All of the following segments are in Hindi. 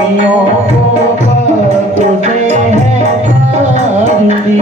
पापियों को पाप से है तारती।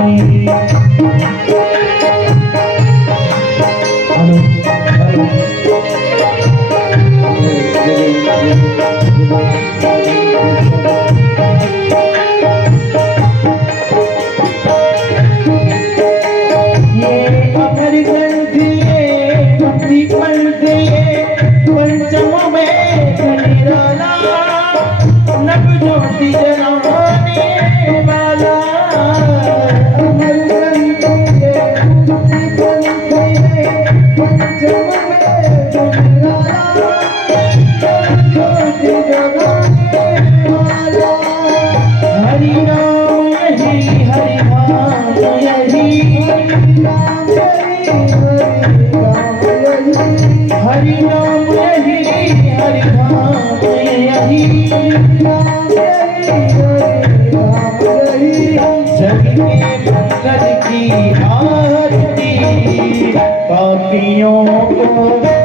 पापियों को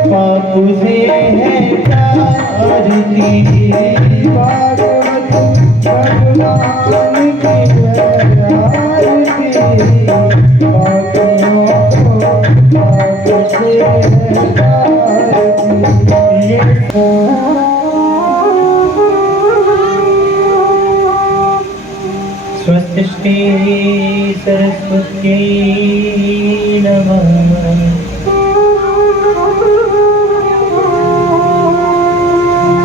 पाप से है तारती। भागवत भगवान की आरती। पापियों को पाप से है तारती। स्वस्ति श्री सरस्वती नमः।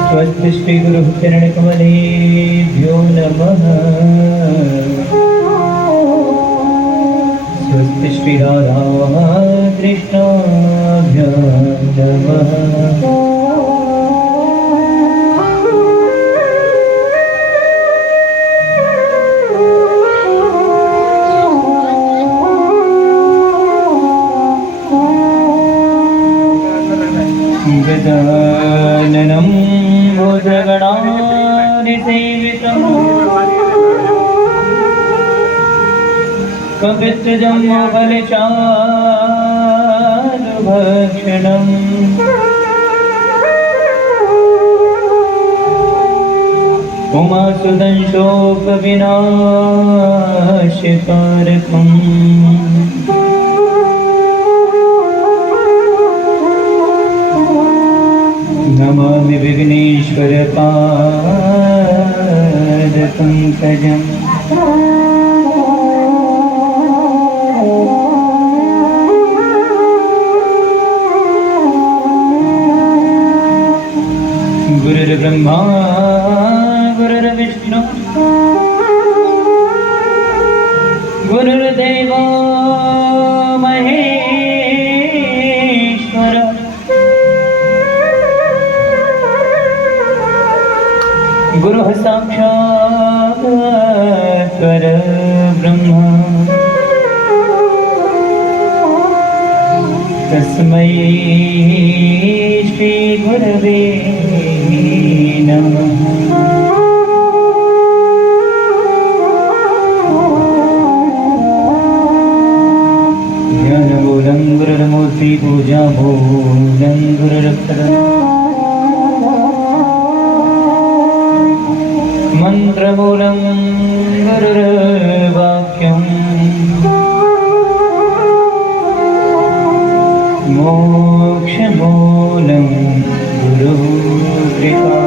स्वस्ति श्री गुरु चरण कमलेभ्यो नमः। स्वस्ति श्री राधा कृष्णाभ्यां नमः। गजाननं भुजगणाधिसेवितं कपित्थजम्बुफलचारुभक्षणम् उमासुदंशोकविनाशकारकम् नमामि विघ्नेश्वरपादपङ्कजम्। गुरुर्ब्रह्मा गुरुर्विष्णु गुरुर्देवो महेश्वर। गुरुः साक्षात् परब्रह्म। तस्मै श्री गुरवे नमः। ज्ञानमूलं गुरुर्मूर्ति पूजामूलं गुरुरक्षरम्। मंत्रमूलं गुरुर्वाक्यं। मोक्षमूलं गुरुकृपा।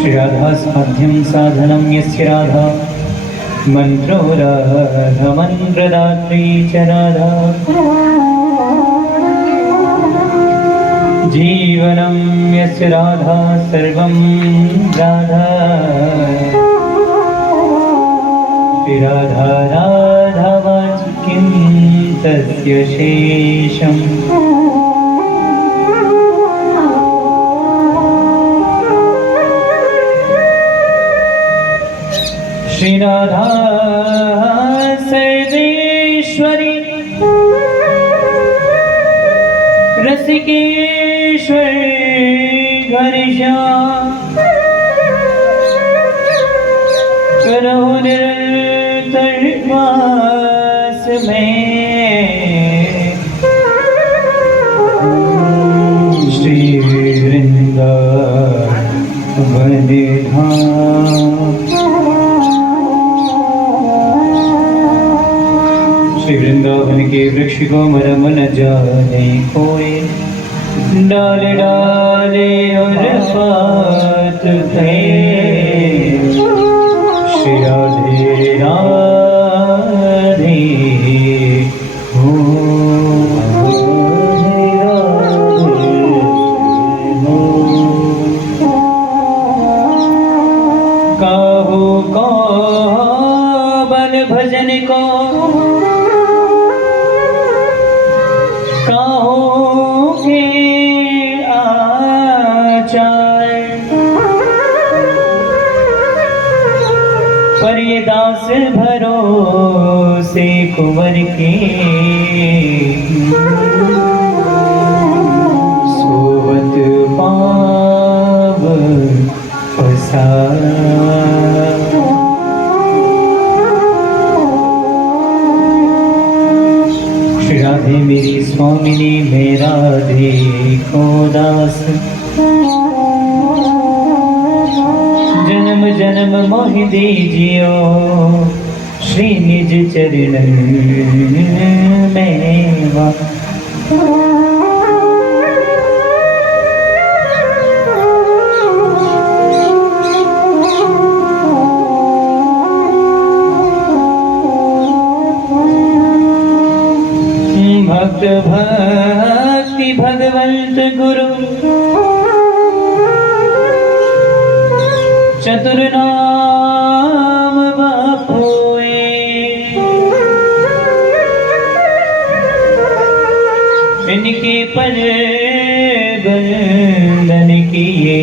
श्री राधा साध्यं साधनं यस्य राधा। मंत्रो राधा मंत्रदात्री च राधा। जीवनं यस्य राधा सर्वं राधा। राधा राधा वाचि किं तस्य शेषम्। श्री राधा सर्वेश्वरी रसिकेश्वर घनश्याम। करो निरंतर वास में। श्री वृंदावन निधान। श्री वृंदावन के वृक्ष को मरम न जाने कोई, डाले डाले और पात थे। श्री राधे राधे हो, काहो को बल भजन को, काहो के आचार, पर ये दास भरोसे कुंवर के, सोवत पाव पसार। श्री राधे मेरी स्वामिनी, मेरा देखो दास, जन्म जन्म मोह दीजियो, श्री निज चरण में वास। भक्त भक्ति भगवंत गुरु, चतुर नाम बापोए, इनके पर बंधन किए,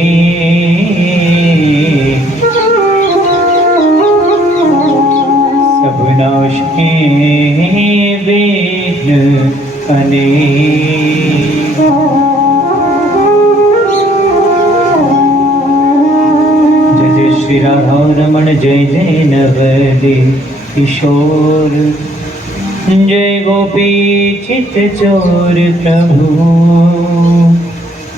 सब नाश के विघ्न अनेक। जय जय श्री राधा रमण, जय जय नवदीप किशोर, जय गोपी चित चोर प्रभु,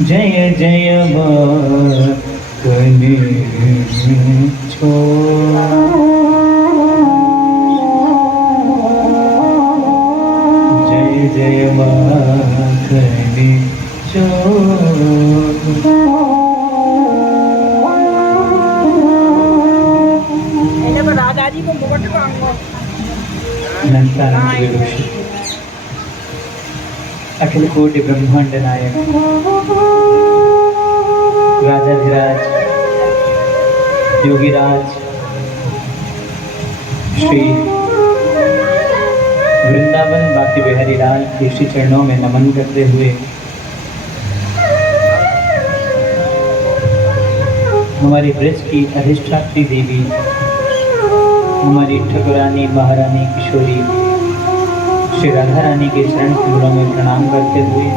जय जय माखन छोर। जय माखन चोर। दादाजी को मुकुट मांगो। अनंतानंद ऋषि, अखिल कोटि ब्रह्मांड नायक, राजाधिराज योगीराज श्री वृंदावन बाकी बिहारी लाल के श्री चरणों में नमन करते हुए हमारी ब्रज की अधिष्ठात्री देवी, हमारी ठकुरानी महारानी किशोरी श्री राधा रानी के चरण कमलों में प्रणाम करते हुए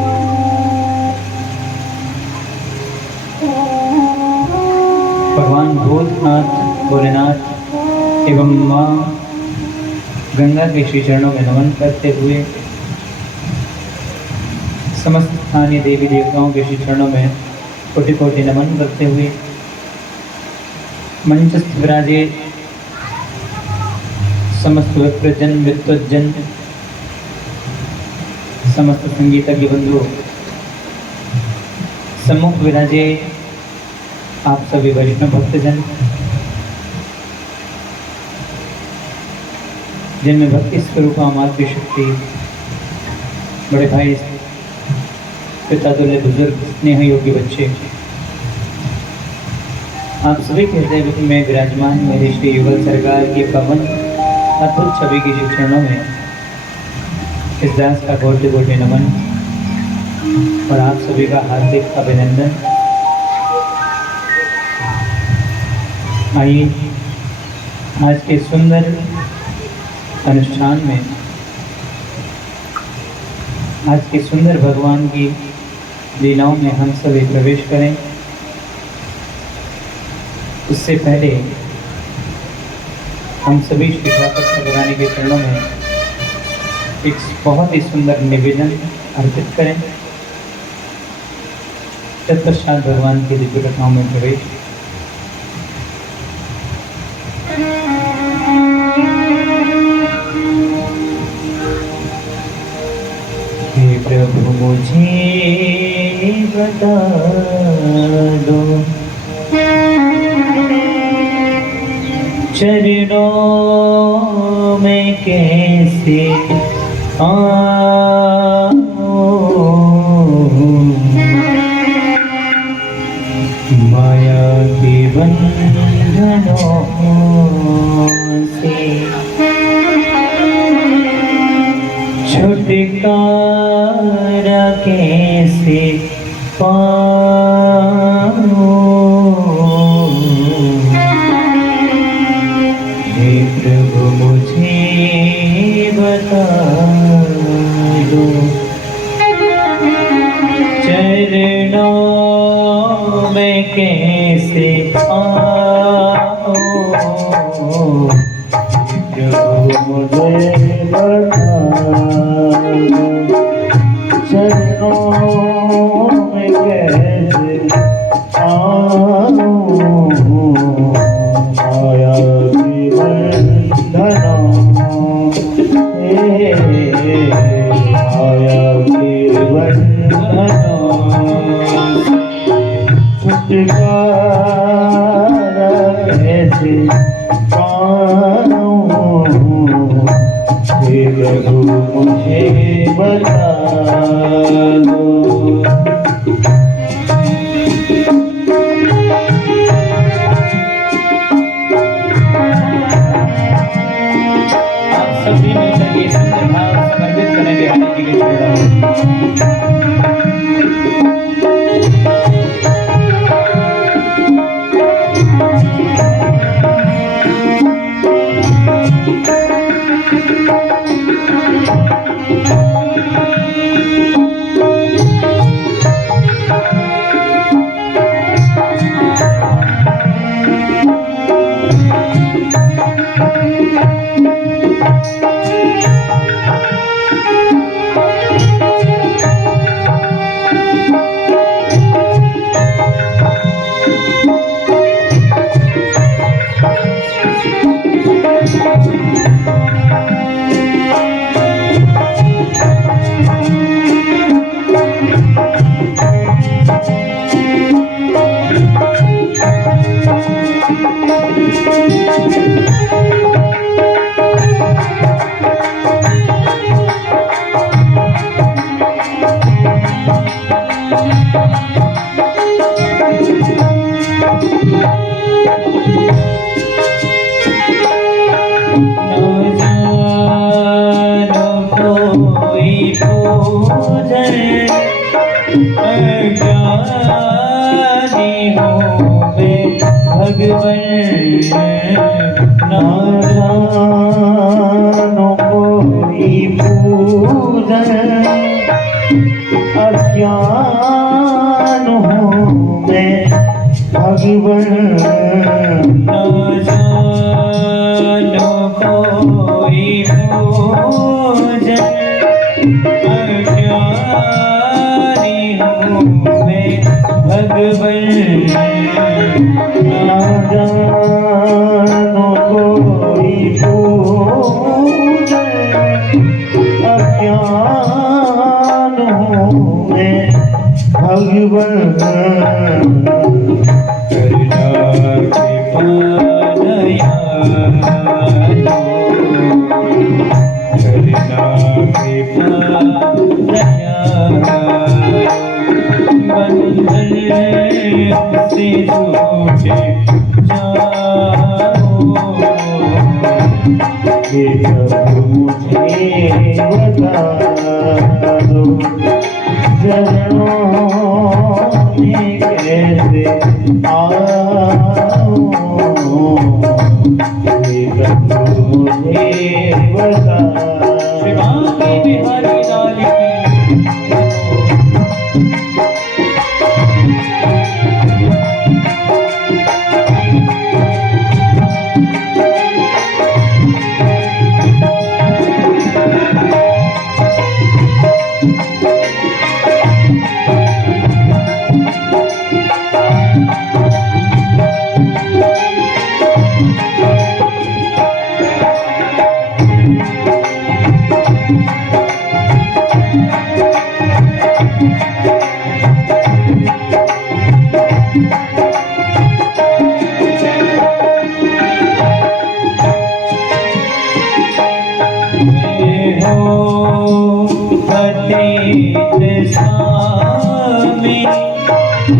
भगवान भूतनाथ भोलेनाथ एवं माँ गंगा के श्री चरणों में नमन करते हुए समस्त स्थानीय देवी देवताओं के श्री चरणों में कोटि कोटि नमन करते हुए मंचस्थ विराजे समस्त विप्रजन विद्वज्जन, समस्त संगीतज्ञ बंधु, सम्मुख विराजे आप सभी वैष्णव भक्तजन, जिनमें भक्ति स्वरूप मातृ शक्ति, बड़े भाई, पिता तुल्य बुजुर्ग, स्नेह योग्य बच्चे, आप सभी के हृदय में विराजमान मेरे श्री युगल सरकार के पवन अद्भुत छवि के श्री चरणों में इस दास का कोटि कोटि नमन और आप सभी का हार्दिक अभिनंदन। आइए आज के सुंदर अनुष्ठान में, आज के सुंदर भगवान की लीलाओं में हम सभी प्रवेश करें। उससे पहले हम सभी श्री ठाकुरानी के चरणों में एक बहुत ही सुंदर निवेदन अर्पित करें। तत्पश्चात भगवान की दिव्य कथाओं में प्रवेश। मुझे बता दो, चरणों में कैसे आऊं, माया के बंधनों से छुटकारा कैसे पाऊं, हे प्रभु मुझे बता दो, चरणों में कैसे आऊं, प्रभु मुझे बता दो, चरणों में कैसे आऊं, माया की बंधनों से, माया की बंधनों से छुटकारा कैसे पाऊं, हे प्रभु मुझे बता दो। आप सभी मिलकर ये सुंदर भाव समर्पित करेंगे हरि जी के चरणों में। अज्ञान हूँ मैं भगवन, न जानो कोई पूजन, अज्ञानी हूँ मैं भगवन, न जानो कोई पूजन, अज्ञान हूँ मैं भगवन, करुणा कृपा दया दो, करुणा कृपा दया बंधन से छूटे जाओ, हे प्रभु मुझे बता दो, चरणों में कैसे आऊं, हे प्रभु मुझे बता दो। शिवांगी बिहारी लाल की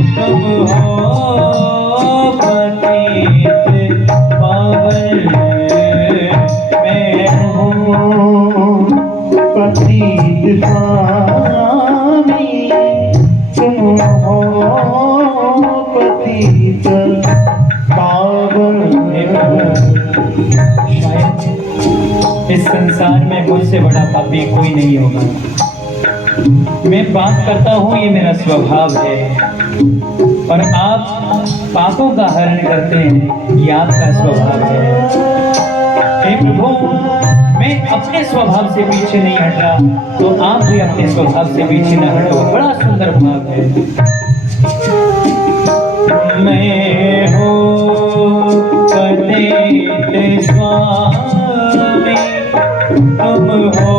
तुम हो पतित पावन, मैं हूँ पतित स्वामी, तुम हो पतित पावन। शायद इस संसार में मुझसे बड़ा पापी कोई नहीं होगा। मैं पाप करता हूँ, ये मेरा स्वभाव है, और आप पापों का हरण करते हैं, ये आपका स्वभाव है। हे प्रभु, मैं अपने स्वभाव से पीछे नहीं हट रहा, तो आप भी अपने स्वभाव से पीछे न हटो। बड़ा सुंदर भाव है। मैं हूँ पतित स्वामी, तुम हो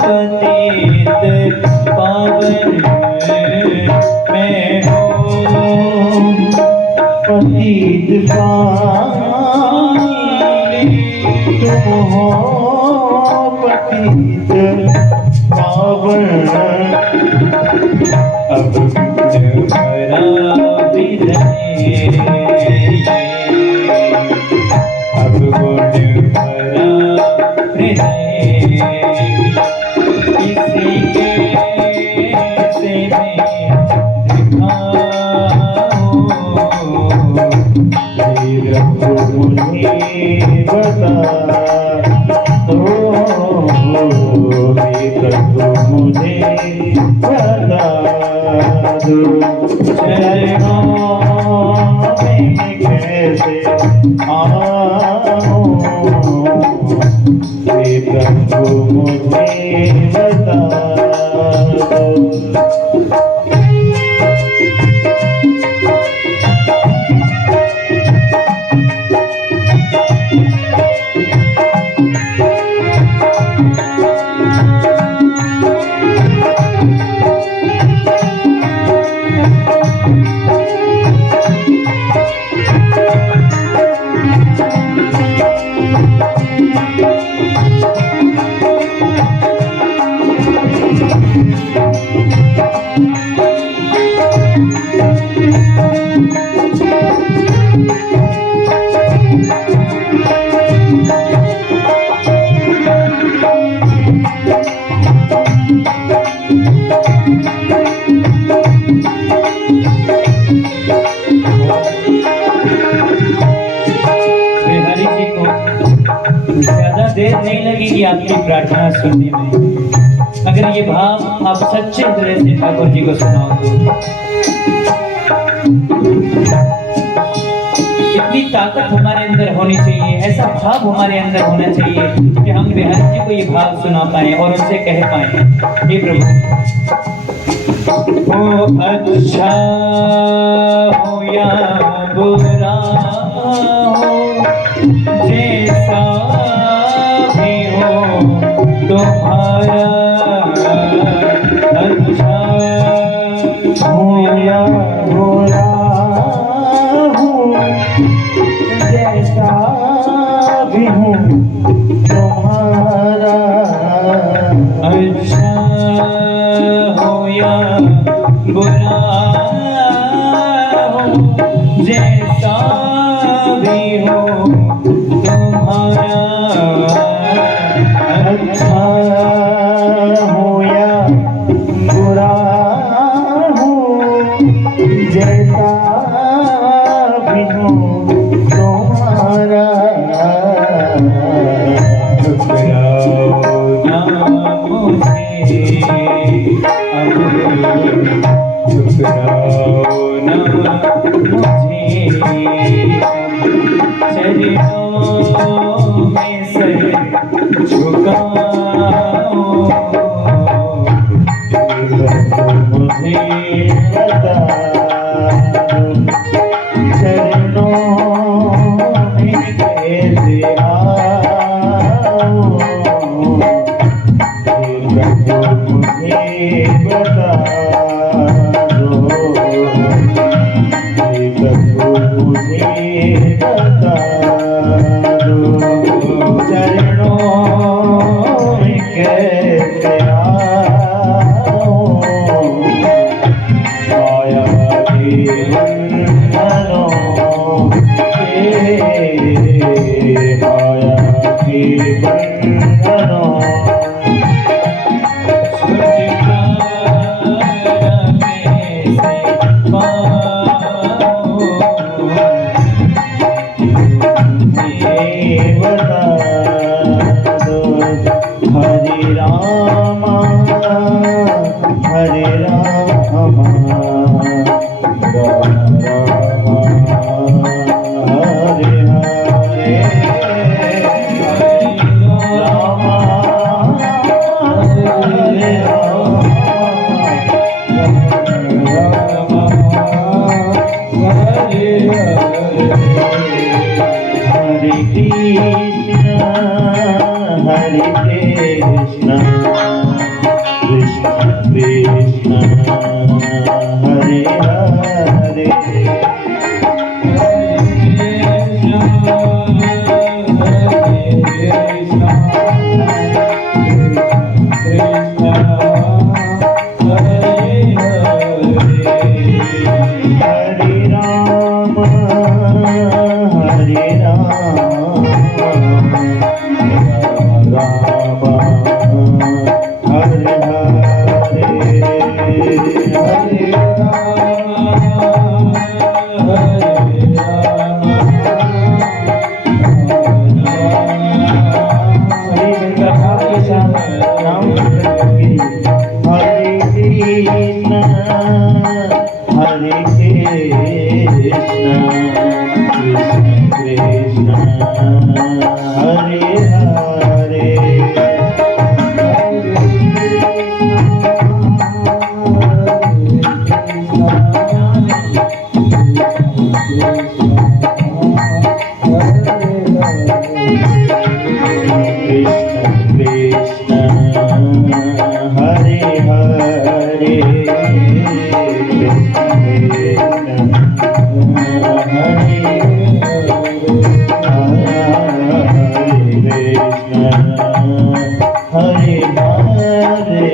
पतित पावन, मैं हूँ पतित स्वामी, तुम हो पतित पावन। अब भरा विजय, अब गुण भरा हृदय, किसी के से मैं दिखाऊं, हे प्रभु मुझे बता दो, हे प्रभु मुझे बता दो, चरणों में कैसे आऊं, हे प्रभु मुझे बता दो। ज्यादा देर नहीं लगेगी आपकी प्रार्थना सुनने में, अगर ये भाव आप सच्चे दिल से ठाकुर जी को सुनाओ तो। इतनी ताकत हमारे अंदर होनी चाहिए, ऐसा भाव हमारे अंदर होना चाहिए कि हम बिहारी जी को ये भाव सुना पाए और उनसे कह पाए, हे प्रभु, हो अच्छा हो या बुरा हो, जैसा भी हो तुम्हारा, अच्छा हो या बुरा हूँ, जैसा भी हूँ तुम्हारा, अच्छा हो या बुरा हो, जैसा भी हो तुम्हारा, अच्छा हो या बुरा हूँ, जैसा भी हूँ तुम्हारा, ठुकराओ ना मुझे अब, ठुकराओ ना मुझे, चरणों में सर झुकाओ, मुझे बता दो, चरणों में कैसे आऊं, हे प्रभु मुझे बता दो, हे प्रभु मुझे बता दो, चरणों में बंधनों से, माया के बंधनों बता दो। हरे रामा हरे रामा राम राम हरे हरे, राम हरे राम राम हरे हरे। हरे कृष्ण कृष्ण कृष्ण हरे हरे, हरे राम हरे राम राम हरे हरे, हरे राम हरे राम हरे कथा के साथ नाम की। हरे कृष्ण कृष्ण कृष्ण हरे हरे, कृष्ण हरे हरे, हरे हरे।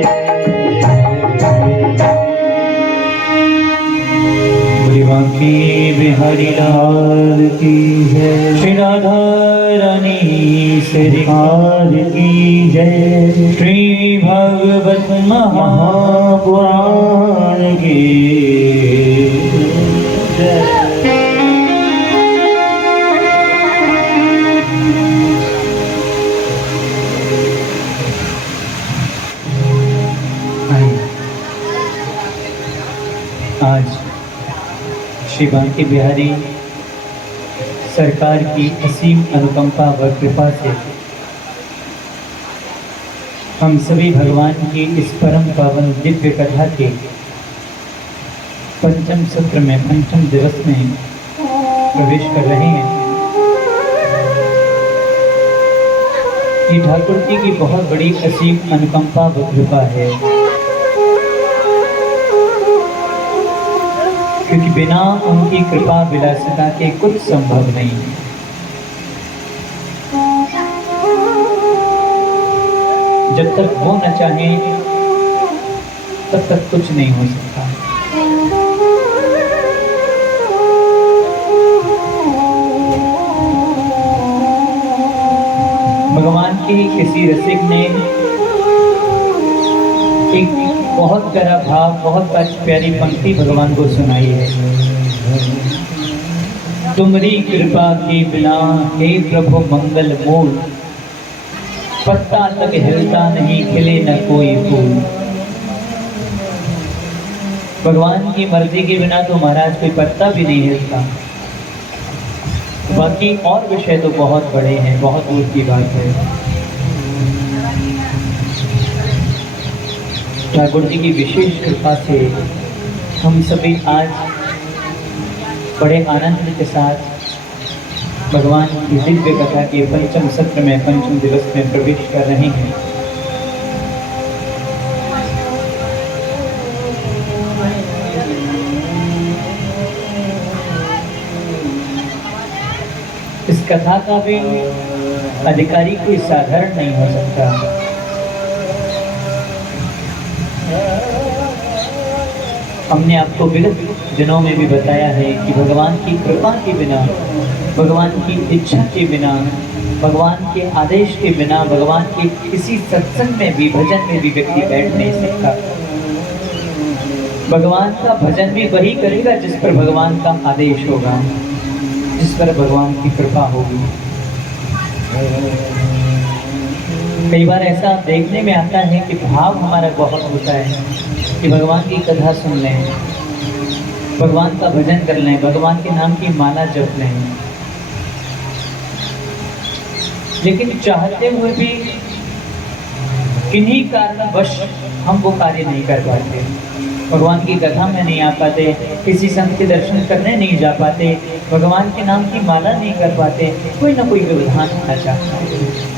बांके बिहारी लाल की जय, श्री राधा रानी सरकार की जय, श्री भागवत महापुराण की जय। आज श्री बांके बिहारी सरकार की असीम अनुकंपा व कृपा से हम सभी भगवान की इस परम पावन दिव्य कथा के पंचम सत्र में पंचम दिवस में प्रवेश कर रहे हैं। ये ठाकुर जी की बहुत बड़ी असीम अनुकंपा व कृपा है, क्योंकि बिना उनकी कृपा विलासिता के कुछ संभव नहीं है। जब तक वो न चाहे तब तक कुछ नहीं हो सकता। भगवान के किसी रसिक ने एक बहुत प्यारा भाव, बहुत प्यारी पंक्ति भगवान को सुनाई है। तुम्हारी कृपा के बिना हे प्रभु मंगल मूल, पत्ता तक हिलता नहीं, खिले न कोई फूल। भगवान की मर्जी के बिना तो महाराज कोई पत्ता भी नहीं हिलता। बाकी और विषय तो बहुत बड़े हैं, बहुत दूर की बात है। ठाकुर जी की विशेष कृपा से हम सभी आज बड़े आनंद के साथ भगवान की दिव्य कथा के पंचम सत्र में पंचम दिवस में प्रवेश कर रहे हैं। इस कथा का भी अधिकारी कोई साधारण नहीं हो सकता। हमने आपको विगत दिनों में भी बताया है कि भगवान की कृपा के बिना, भगवान की इच्छा के बिना, भगवान के आदेश के बिना, भगवान के किसी सत्संग में भी, भजन में भी व्यक्ति बैठ नहीं सकता। भगवान का भजन भी वही करेगा जिस पर भगवान का आदेश होगा, जिस पर भगवान की कृपा होगी। कई बार ऐसा देखने में आता है कि भाव हमारा बहुत होता है कि भगवान की कथा सुन लें, भगवान का भजन कर लें, भगवान के नाम की माला जप लें, लेकिन चाहते हुए भी किन्हीं कारणवश हम वो कार्य नहीं कर पाते। भगवान की कथा में नहीं आ पाते, किसी संत के दर्शन करने नहीं जा पाते, भगवान के नाम की माला नहीं कर पाते, कोई ना कोई व्यवधान होना चाहता है।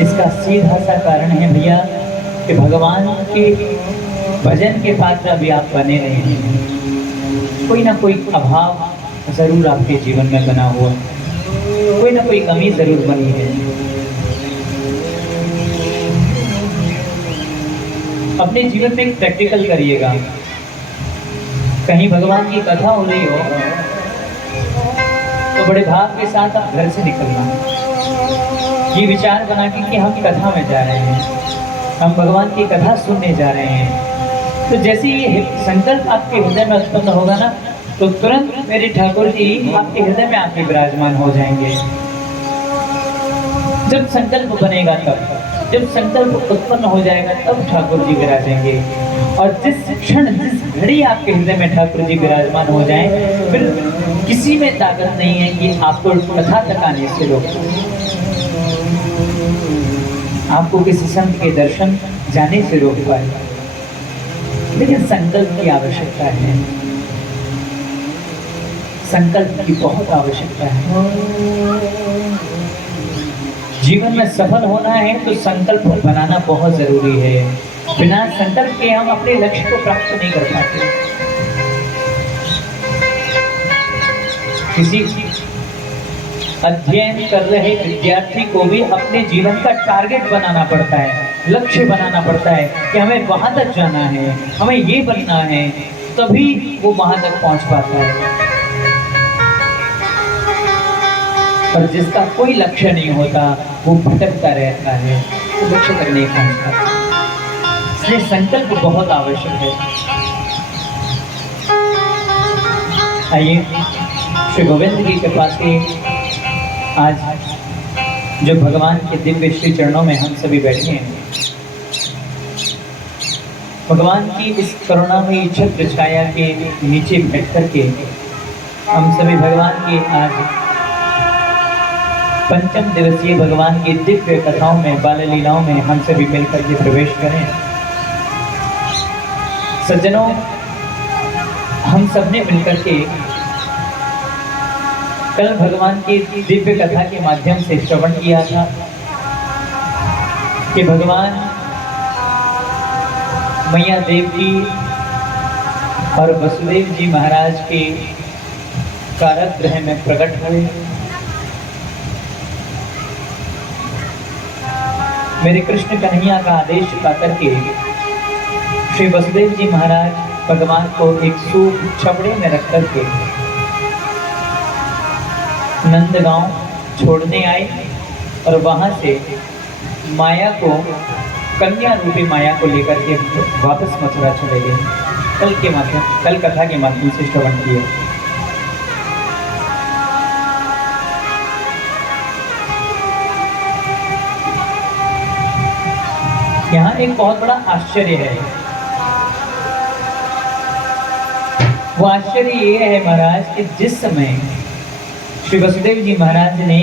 इसका सीधा सा कारण है भैया कि भगवान के भजन के पात्र अभी आप बने नहीं हैं। कोई ना कोई अभाव जरूर आपके जीवन में बना हुआ, कोई ना कोई कमी जरूर बनी है। अपने जीवन में एक प्रैक्टिकल करिएगा, कहीं भगवान की कथा हो रही हो तो बड़े भाव के साथ आप घर से निकलना, ये विचार बना के कि हम कथा में जा रहे हैं, हम भगवान की कथा सुनने जा रहे हैं। तो जैसे ये संकल्प आपके हृदय में उत्पन्न होगा ना, तो तुरंत मेरे ठाकुर जी आपके हृदय में आके विराजमान हो जाएंगे। जब संकल्प बनेगा तब, जब संकल्प उत्पन्न हो जाएगा तब ठाकुर जी विराजेंगे। और जिस क्षण, जिस घड़ी आपके हृदय में ठाकुर जी विराजमान हो जाएं, फिर किसी में ताकत नहीं है कि आपको कथा तक आने से रोके, आपको किसी संत के दर्शन जाने से रोक पाए। लेकिन संकल्प की आवश्यकता है, संकल्प की बहुत आवश्यकता है। जीवन में सफल होना है तो संकल्प बनाना बहुत जरूरी है। बिना संकल्प के हम अपने लक्ष्य को प्राप्त नहीं कर पाते। किसी अध्ययन कर रहे विद्यार्थी को भी अपने जीवन का टारगेट बनाना पड़ता है, लक्ष्य बनाना पड़ता है कि हमें वहां तक जाना है, हमें ये बनना है, तभी वो वहां तक पहुंच पाता है। पर जिसका कोई लक्ष्य नहीं होता वो भटकता रहता है, वो लक्ष्य तक नहीं पहुंचता। इसलिए संकल्प बहुत आवश्यक है। आइए श्री गोविंद की कृपा से आज जो भगवान के दिव्य श्री चरणों में हम सभी बैठे हैं, भगवान की इस करुणामयी छत्र छाया के नीचे बैठ करके हम सभी भगवान के आज पंचम दिवसीय भगवान की दिव्य कथाओं में, बाल लीलाओं में हम सभी मिलकर के प्रवेश करें। सज्जनों, हम सबने मिलकर के कल भगवान की दिव्य कथा के माध्यम से श्रवण किया था कि भगवान मैया देवी और वसुदेव जी महाराज के कारागृह में प्रकट हुए। मेरे कृष्ण कन्हैया का आदेश पाकर के श्री वसुदेव जी महाराज भगवान को एक सूप छपड़े में रख करके नंदगांव छोड़ने आए और वहां से माया को, कन्या रूपी माया को लेकर के वापस मथुरा चले गए। कल कथा के माध्यम से श्रवण किया। यहाँ एक बहुत बड़ा आश्चर्य है। वो आश्चर्य ये है महाराज कि जिस समय श्री वसुदेव जी महाराज ने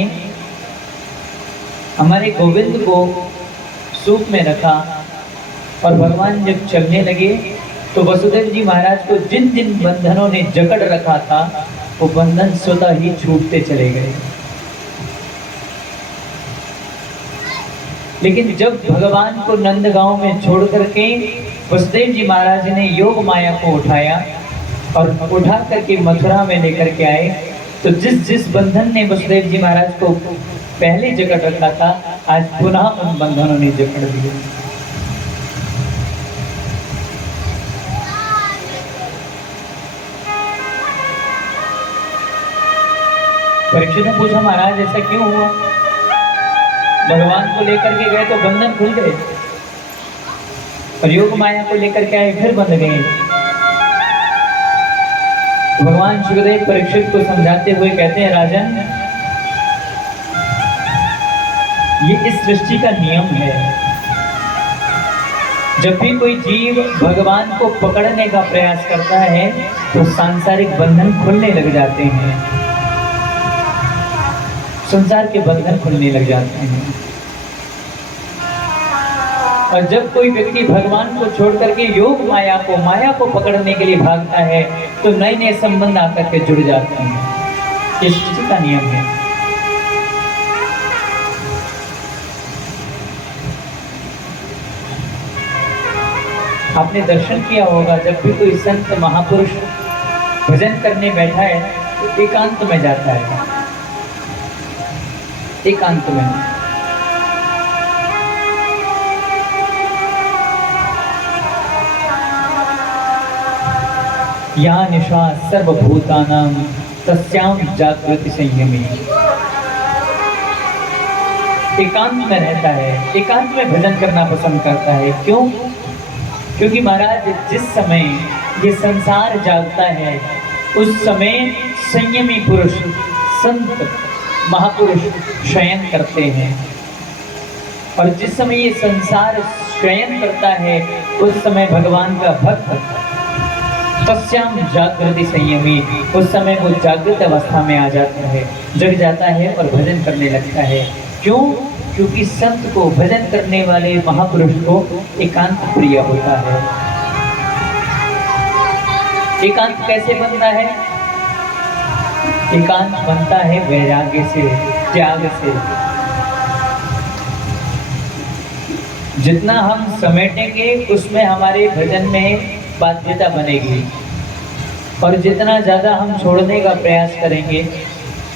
हमारे गोविंद को सूप में रखा और भगवान जब चलने लगे तो वसुदेव जी महाराज को जिन जिन बंधनों ने जकड़ रखा था वो बंधन स्वतः ही छूटते चले गए। लेकिन जब भगवान को नंदगांव में छोड़ करके वसुदेव जी महाराज ने योग माया को उठाया और उठा करके मथुरा में लेकर के आए, तो जिस जिस बंधन ने वसुदेव जी महाराज को पहले जकड़ रखा था, आज पुनः उन बंधनों ने जकड़ दिया। परीक्षित ने पूछा, महाराज ऐसा क्यों हुआ? भगवान को लेकर के गए तो बंधन खुल गए, और योग माया को लेकर के आए फिर बंध गए। भगवान सुखदेव परीक्षित को समझाते हुए कहते हैं, राजन, ये इस सृष्टि का नियम है। जब भी कोई जीव भगवान को पकड़ने का प्रयास करता है तो सांसारिक बंधन खुलने लग जाते हैं, संसार के बंधन खुलने लग जाते हैं। और जब कोई व्यक्ति भगवान को छोड़ करके योग माया को पकड़ने के लिए भागता है तो नए नए संबंध आकर के जुड़ जाते हैं। ये सृष्टि का नियम है। आपने दर्शन किया होगा, जब भी कोई संत महापुरुष भजन करने बैठा है तो एकांत में जाता है, एकांत में। या निशा सर्वभूतानां तस्यां जागृति संयमी। एकांत में रहता है, एकांत में भजन करना पसंद करता है। क्यों? क्योंकि महाराज जिस समय ये संसार जागता है उस समय संयमी पुरुष, संत महापुरुष शयन करते हैं, और जिस समय ये संसार शयन करता है उस समय भगवान का भक्त तस्याम जागृति संयमी, उस समय वो जागृत अवस्था में आ जाता है, जग जाता है और भजन करने लगता है। क्यों? क्योंकि संत को, भजन करने वाले महापुरुष को एकांत प्रिय होता है। एकांत कैसे बनता है? एकांत बनता है वैराग्य से, त्याग से। जितना हम समेटेंगे उसमें हमारे भजन में बाध्यता बनेगी, और जितना ज्यादा हम छोड़ने का प्रयास करेंगे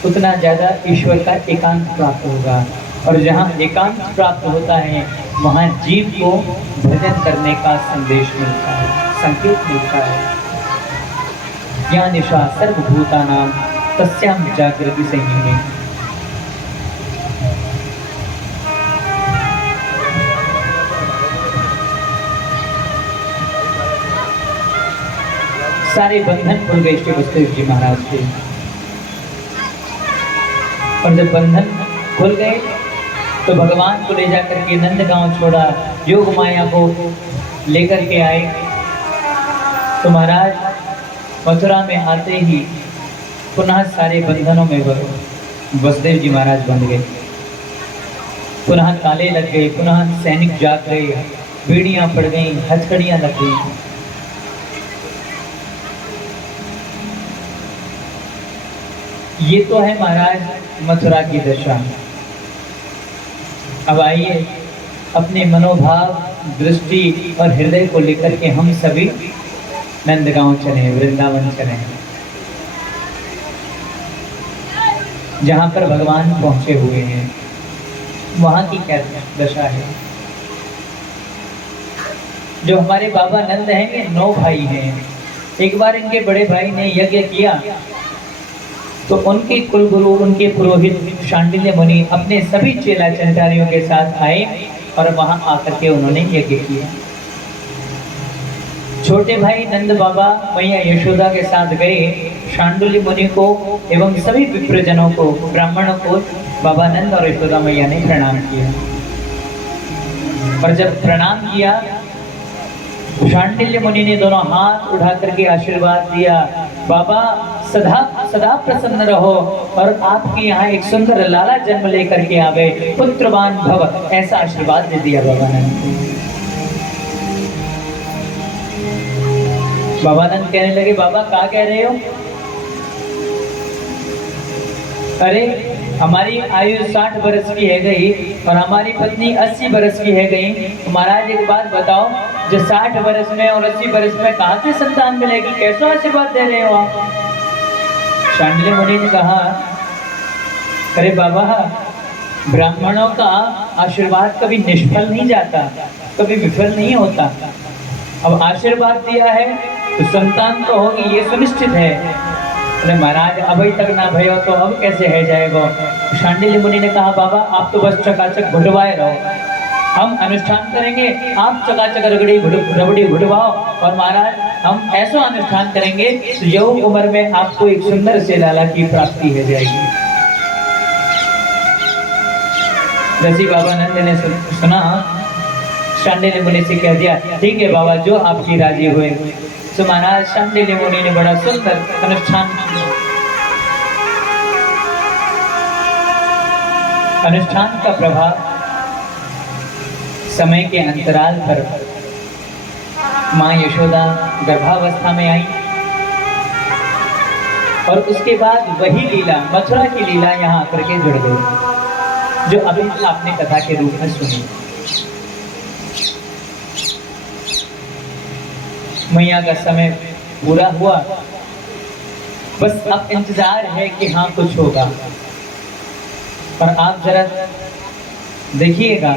उतना ज्यादा ईश्वर का एकांत प्राप्त होगा। और जहाँ एकांत प्राप्त होता है वहाँ जीव को भजन करने का संदेश मिलता है, संकेत मिलता है। या निशा सर्वभूतानां तस्यां जागृति संयमी। सारे बंधन खुल गए श्री वसुदेव जी महाराज के। और जब बंधन खुल गए तो भगवान को ले जाकर के नंदगांव छोड़ा, योग माया को लेकर के आए। तो महाराज मथुरा में आते ही पुनः सारे बंधनों में वसुदेव जी महाराज बंध गए। पुनः ताले लग गए, पुनः सैनिक जाग गए, बेड़ियां पड़ गई, हथकड़ियां लग गई। ये तो है महाराज मथुरा की दशा। अब आइए अपने मनोभाव, दृष्टि और हृदय को लेकर के हम सभी नंदगांव चले, वृंदावन चले, जहाँ पर भगवान पहुंचे हुए हैं। वहाँ की क्या दशा है? जो हमारे बाबा नंद हैं ये 9 भाई हैं। एक बार इनके बड़े भाई ने यज्ञ किया तो उनके कुलगुरु, उनके पुरोहित शांडिल्य मुनि अपने सभी चेला चंटारियों के साथ आए और वहां आकर के उन्होंने यज्ञ किया। छोटे भाई नंद बाबा मैया यशोदा के साथ गए, शांडिल्य मुनि को एवं सभी विप्रजनों को, ब्राह्मणों को बाबा नंद और यशोदा मैया ने प्रणाम किया। और जब प्रणाम किया शांडिल्य मुनि ने दोनों हाथ उठा करके आशीर्वाद दिया, बाबा सदा सदा प्रसन्न रहो और आपके यहाँ एक सुंदर लाला जन्म लेकर के आवे, पुत्रवान भव, ऐसा आशीर्वाद दे दिया बाबा नंद। बाबा नंद कहने लगे, बाबा क्या कह रहे हो? अरे हमारी आयु 60 बरस की है गई और हमारी पत्नी 80 बरस की है गई। तो महाराज एक बात बताओ, जो 60 बरस में और 80 बरस में कहाँ से संतान मिलेगी? कैसा आशीर्वाद दे रहे हो आप? शांडिल्य मुनि ने कहा, अरे बाबा, ब्राह्मणों का आशीर्वाद कभी निष्फल नहीं जाता, कभी विफल नहीं होता। अब आशीर्वाद दिया है तो संतान तो होगी, ये सुनिश्चित है। बोले महाराज अभी तक ना भयो तो अब कैसे है जाएगा। शांडिल्य मुनि ने कहा बाबा आप तो बस चकाचक घुटवाए रहो, हम अनुष्ठान करेंगे, आप चकाचक रबड़ी घुटवाओ और महाराज हम ऐसा अनुष्ठान करेंगे तो यौवन उम्र में आपको एक सुंदर से लाला की प्राप्ति हो जाएगी। रसी बाबा नंद ने सुना, शांडिल्य मुनि से कह दिया ठीक है बाबा जो आपकी राजी हुए। तो महाराज शांडिल्य मुनि ने बड़ा सुंदर अनुष्ठान किया। अनुष्ठान का प्रभाव समय के अंतराल पर मां यशोदा गर्भावस्था में आई और उसके बाद वही लीला, मथुरा की लीला यहाँ आकर के जुड़ गई जो अभी आपने कथा के रूप में सुनी। मैया का समय पूरा हुआ, बस अब इंतजार है कि हाँ कुछ होगा। पर आप जरा देखिएगा,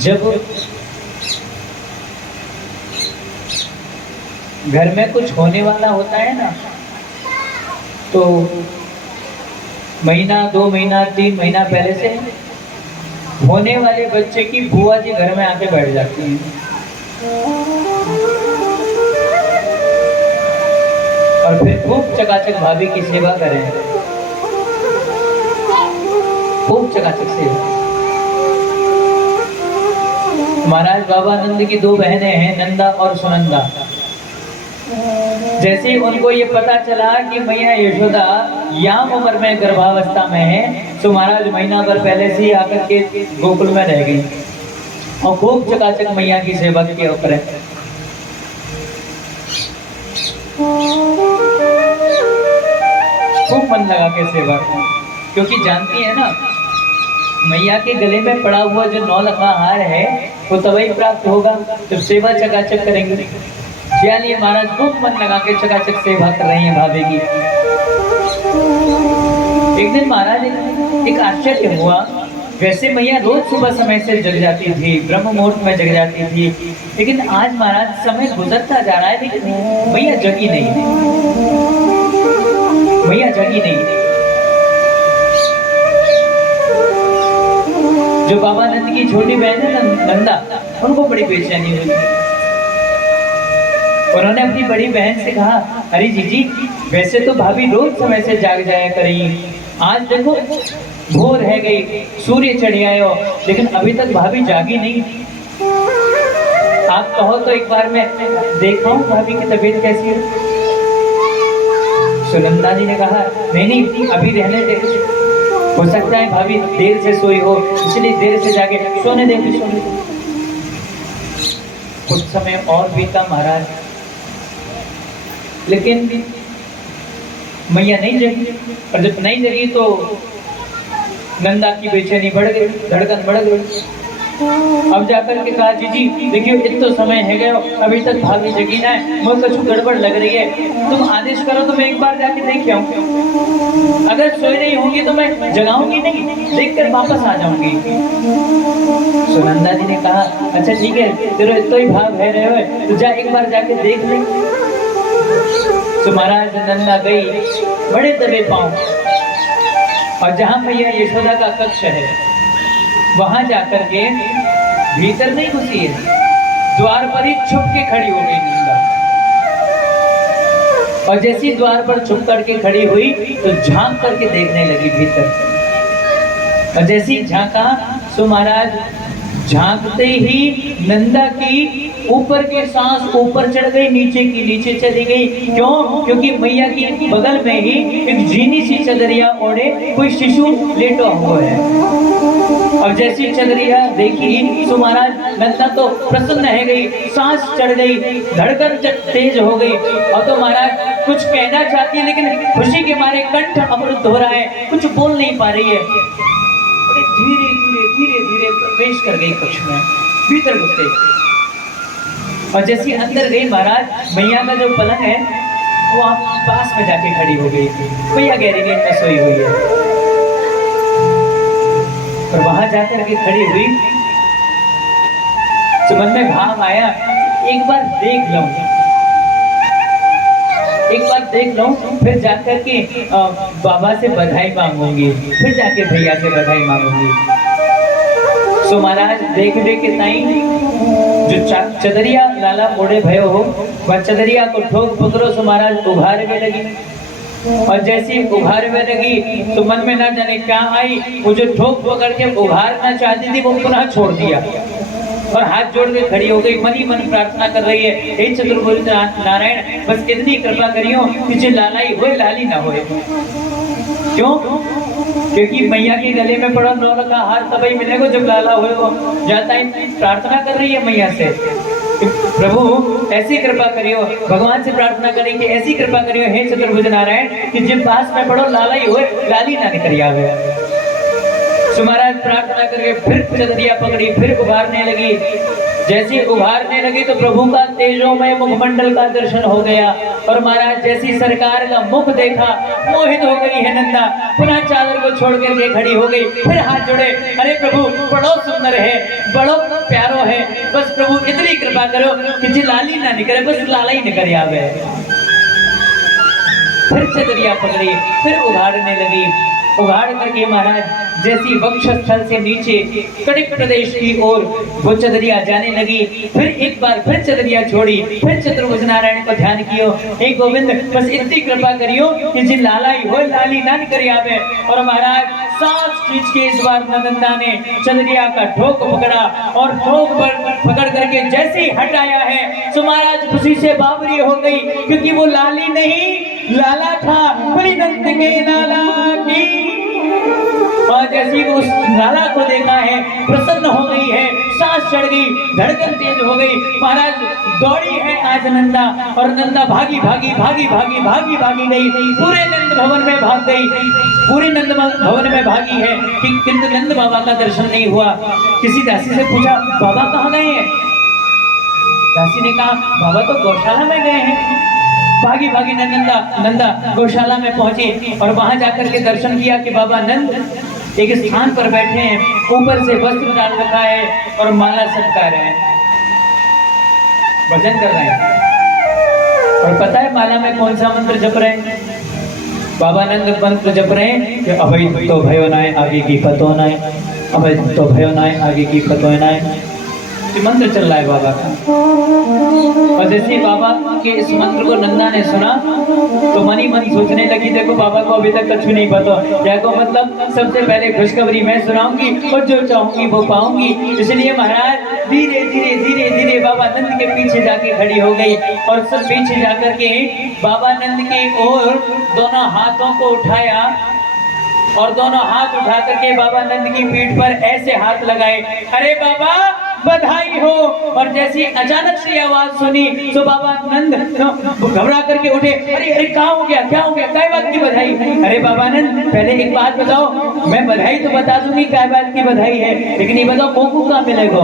जब घर में कुछ होने वाला होता है ना, तो महीना 2 महीना 3 महीना पहले से होने वाले बच्चे की बुआ जी घर में आके बैठ जाती हैं और फिर खूब चकाचक भाभी की सेवा करें, खूब चकाचक सेवा। महाराज बाबा नंद की 2 बहनें हैं, नंदा और सुनंदा। जैसे ही उनको ये पता चला कि मैया यशोदा याम उम्र में गर्भावस्था में है, तो महाराज महीना भर पहले से ही आकर के गोकुल में रह गई और खूब चकाचक मैया की सेवा के ऊपर खूब मन लगा के सेवा की, क्योंकि जानती है ना मैया के गले में पड़ा हुआ जो 9 लखा हार है वो तभी प्राप्त होगा जब सेवा चकाचक करेंगे। चलिए महाराज खूब मन लगा के चकाचक सेवा कर रही हैं भाभी की। एक दिन महाराज एक आश्चर्य हुआ, वैसे मैया रोज सुबह समय से जग जाती थी, ब्रह्म मुहूर्त में जग जाती थी, लेकिन आज महाराज समय गुजरता जा रहा है लेकिन मैया जगी नहीं, मैया जगी नहीं। जो बाबा नंद की छोटी बहन है नंदा, उनको बड़ी बेचैनी हुई। उन्होंने अपनी बड़ी बहन से कहा अरे जीजी वैसे तो भाभी रोज समय से जाग जाया करेंगी, आज देखो भोर है गई, सूर्य चढ़ आए हो, लेकिन अभी तक भाभी जागी नहीं। आप कहो तो एक बार मैं देखा हूँ भाभी की तबीयत कैसी है। सुनंदा जी ने कहा नहीं अभी रहने दे, हो सकता है भाभी देर से सोई हो इसलिए देर से जागे, सोने दे सोने दे। कुछ समय और बीता महाराज, लेकिन मैया नहीं जगी, और जब नहीं जगी तो नंदा की बेचैनी बढ़ गई, धड़कन बढ़ गई। अब जाकर के कहा जीजी देखियो इतना समय है गया अभी तक भाभी जगी ना है, मुझे कुछ गड़बड़ लग रही है, तुम आदेश करो तो मैं एक बार जाके देख आऊं, अगर सोई नहीं होंगी तो मैं जगाऊंगी नहीं, देखकर वापस आ जाऊंगी। सुनंदा जी ने कहा अच्छा ठीक है तेरा इतना ही भाव है रहे हुए तो जा एक बार जाके देख ले। तो महाराज नंदा गई बड़े दबे पांव, और जहां मैया यशोदा का कक्ष है वहां जाकर के भीतर नहीं घुसी है, द्वार पर ही छुप के खड़ी हो गई नंदा। और जैसी द्वार पर छुप करके खड़ी हुई तो झांक करके देखने लगी भीतर, और जैसी झांका सो महाराज झांकते ही नंदा की ऊपर के सांस ऊपर चढ़ गई, नीचे की नीचे चली गई। क्यों? क्योंकि मैया की बगल में ही एक झीनी सी चदरिया ओढ़े कोई शिशु लेटा हुआ है। और जैसी चदरिया देखी तो महाराज नंदा तो प्रसन्न है गई, सांस चढ़ गई, धड़कन तेज हो गई, और तो महाराज कुछ कहना चाहती है लेकिन खुशी के मारे कंठ अमृत हो रहा है, कुछ बोल नहीं पा रही है। धीरे धीरे धीरे धीरे प्रवेश कर गई कक्ष में, भीतर घुस गई, और जैसी अंदर गई महाराज मैया का जो पलंग है वो आप पास में जाके खड़ी हो गई थी। मैया गहरी नींद में सोई हुई है, और वहां जाकर के खड़ी हुई तो मन में भाव आया एक बार देख लूं, एक बार देख लूं, फिर जाकर के बाबा से बधाई मांगूंगी, फिर जाके भैया से बधाई मांगूंगी। सो महाराज देख देख के ताई जो चदरिया लाला मोड़े भयो हो, वह चदरिया को ठोक पकड़ो। सो महाराज उघार में लगी, और जैसी उघार में लगी तो मन में ना जाने क्या आई, वो जो ठोक पकड़ के उघारना चाहती थी वो पुनः छोड़ दिया और हाथ जोड़ के खड़ी हो गई। मन ही मन प्रार्थना कर रही है, हे चतुर्भुज नारायण, बस इतनी कृपा करियो कि जो लालाई होए लाली ना होए। क्यों? क्योंकि मैया के गले में पड़ा 9 का हार तभी मिलेगा जब लाला होए। वो जाता ही प्रार्थना कर रही है मैया से, प्रभु ऐसी कृपा करियो, भगवान से प्रार्थना करें कि ऐसी कृपा करियो हे चतुर्भुज नारायण कि जिन पास में पड़ो लाला ही होए लाली ना निकल आवे। सो महाराज प्रार्थना करके फिर चदरिया पकड़ी, फिर उभारने लगी। जैसी उभारने लगी तो प्रभु का तेजोमय मुखमंडल का दर्शन हो गया, और महाराज जैसी सरकार का मुख देखा मोहित हो गई है नंदा, पुनः चादर को छोड़ करके खड़ी हो गई, फिर हाथ जोड़े, अरे प्रभु बड़ो सुंदर है, बड़ो प्यारो है, बस प्रभु इतनी कृपा करो कि जी लाली ना निकले, बस लाला ही निकल आवे। फिर चदरिया पकड़ी, फिर उघाड़ने लगी। उघाड़ करके महाराज जैसी वक्षस्थल से नीचे कड़िक प्रदेश की ओर वो चदरिया जाने लगी। फिर एक बार फिर चदरिया छोड़ी, फिर चतुर्भुज नारायण को ध्यान कियो, हे गोविंद बस इतनी कृपा करियो कि जिन लाला ही हो लाली ना निकल आवे। और महाराज सांस खींच के इस बार नंदा ने चदरिया का ठोक पकड़ा, और ठोक पर पकड़ करके जैसे ही हटाया है तो महाराज खुशी से बावरी हो गई, क्योंकि वो लाली नहीं लाला था। बलि नंद के लाला की, और जैसी उस लाला को देखा है प्रसन्न हो गई है, सांस चढ़ गई, धड़कन तेज हो गई। महाराज दौड़ी है आज नंदा, और नंदा भागी भागी भागी भागी भागी भागी गई, पूरे नंद भवन में भाग गई, पूरे नंद भवन में भागी है कि किंतु नंद बाबा का दर्शन नहीं हुआ। किसी दासी से पूछा बाबा कहाँ गए हैं? दासी ने कहा बाबा तो गौशाला में गए हैं। भागी भागी नंदा गौशाला में पहुंची, और वहां जाकर के दर्शन किया कि बाबा नंद एक स्थान पर बैठे हैं, ऊपर से वस्त्र डाल रखा है और माला सटका रहे हैं, भजन कर रहे हैं। और पता है माला में कौन सा मंत्र जप रहे हैं? बाबा नंद मंत्र जप रहे हैं कि अभय तो भयो नाय आगे की पतो नाय, अभय तो भयो नाय आगे की पतो नाय, मंत्र चल रहा है बाबा का। और जैसे बाबा के इस मंत्र को नंदा ने सुना तो मन ही मन सोचने लगी, देखो बाबा को अभी तक कुछ नहीं पता, या को मतलब सबसे पहले खुशखबरी मैं सुनाऊंगी और जो चाहूंगी वो पाऊंगी। इसलिए महाराज धीरे धीरे धीरे धीरे बाबा नंद के पीछे जाके खड़ी हो गई, और सब पीछे जाकर के बाबा नंद की ओर दोनों हाथों को उठाया, और दोनों हाथ उठा करके बाबा नंद की पीठ पर ऐसे हाथ लगाए, अरे बाबा बधाई हो। और जैसी अचानक से आवाज सुनी तो बाबा नंद घबरा करके उठे, अरे अरे क्या हो गया, क्या हो गया, क्या बात की बधाई? अरे बाबा नंद पहले एक बात बताओ, मैं बधाई तो बता दूंगी क्या बात की बधाई है, लेकिन ये बताओ मोको कहाँ मिलेगा?